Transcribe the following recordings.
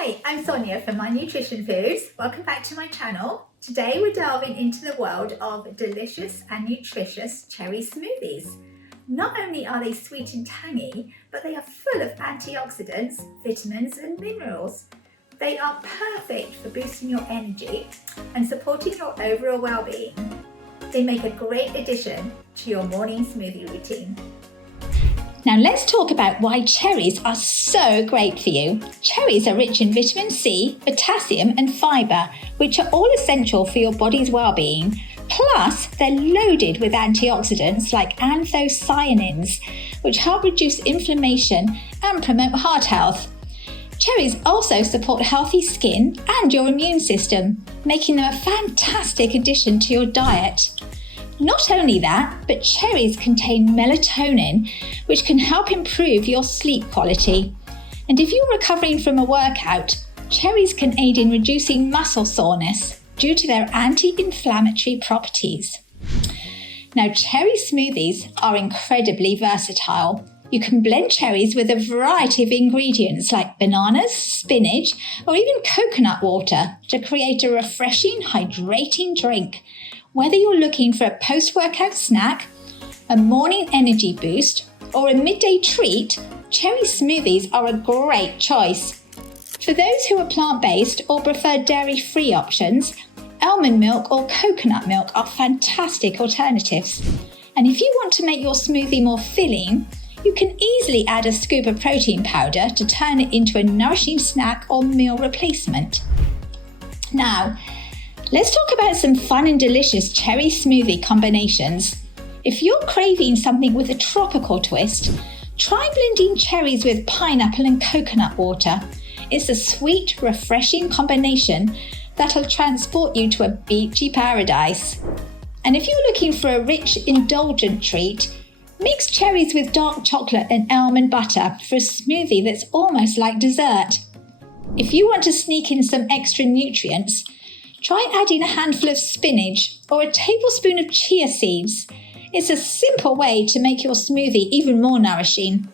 Hi, I'm Sonia from My Nutrition Foods. Welcome back to my channel. Today we're delving into the world of delicious and nutritious cherry smoothies. Not only are they sweet and tangy, but they are full of antioxidants, vitamins and minerals. They are perfect for boosting your energy and supporting your overall well-being. They make a great addition to your morning smoothie routine. Now let's talk about why cherries are so great for you. Cherries are rich in vitamin C, potassium and fibre, which are all essential for your body's well-being. Plus, they're loaded with antioxidants like anthocyanins, which help reduce inflammation and promote heart health. Cherries also support healthy skin and your immune system, making them a fantastic addition to your diet. Not only that, but cherries contain melatonin, which can help improve your sleep quality. And if you're recovering from a workout, cherries can aid in reducing muscle soreness due to their anti-inflammatory properties. Now, cherry smoothies are incredibly versatile. You can blend cherries with a variety of ingredients like bananas, spinach, or even coconut water to create a refreshing, hydrating drink. Whether you're looking for a post-workout snack, a morning energy boost, or a midday treat, cherry smoothies are a great choice. For those who are plant-based or prefer dairy-free options, almond milk or coconut milk are fantastic alternatives. And if you want to make your smoothie more filling, you can easily add a scoop of protein powder to turn it into a nourishing snack or meal replacement. Now, let's talk about some fun and delicious cherry smoothie combinations. If you're craving something with a tropical twist, try blending cherries with pineapple and coconut water. It's a sweet, refreshing combination that'll transport you to a beachy paradise. And if you're looking for a rich, indulgent treat, mix cherries with dark chocolate and almond butter for a smoothie that's almost like dessert. If you want to sneak in some extra nutrients, try adding a handful of spinach or a tablespoon of chia seeds. It's a simple way to make your smoothie even more nourishing.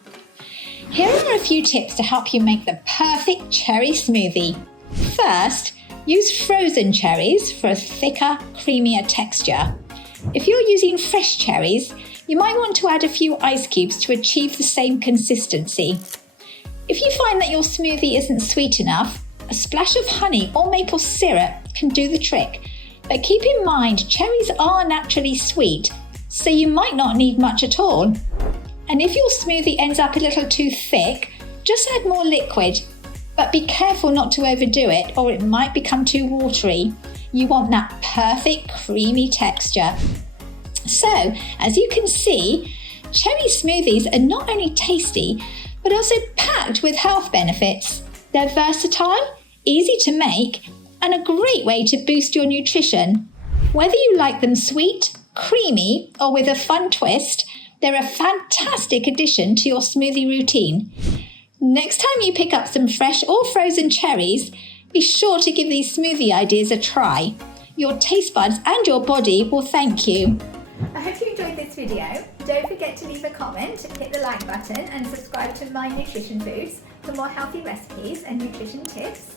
Here are a few tips to help you make the perfect cherry smoothie. First, use frozen cherries for a thicker, creamier texture. If you're using fresh cherries, you might want to add a few ice cubes to achieve the same consistency. If you find that your smoothie isn't sweet enough, a splash of honey or maple syrup can do the trick. But keep in mind, cherries are naturally sweet, so you might not need much at all. And if your smoothie ends up a little too thick, just add more liquid. But be careful not to overdo it, or it might become too watery. You want that perfect creamy texture. So, as you can see, cherry smoothies are not only tasty, but also packed with health benefits. They're versatile, easy to make, and a great way to boost your nutrition. Whether you like them sweet, creamy, or with a fun twist, they're a fantastic addition to your smoothie routine. Next time you pick up some fresh or frozen cherries, be sure to give these smoothie ideas a try. Your taste buds and your body will thank you. I hope you enjoyed this video. Don't forget to leave a comment, hit the like button and subscribe to My Nutrition Foods for more healthy recipes and nutrition tips.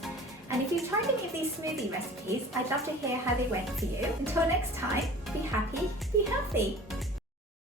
And if you've tried any of these smoothie recipes, I'd love to hear how they went for you. Until next time, be happy, be healthy.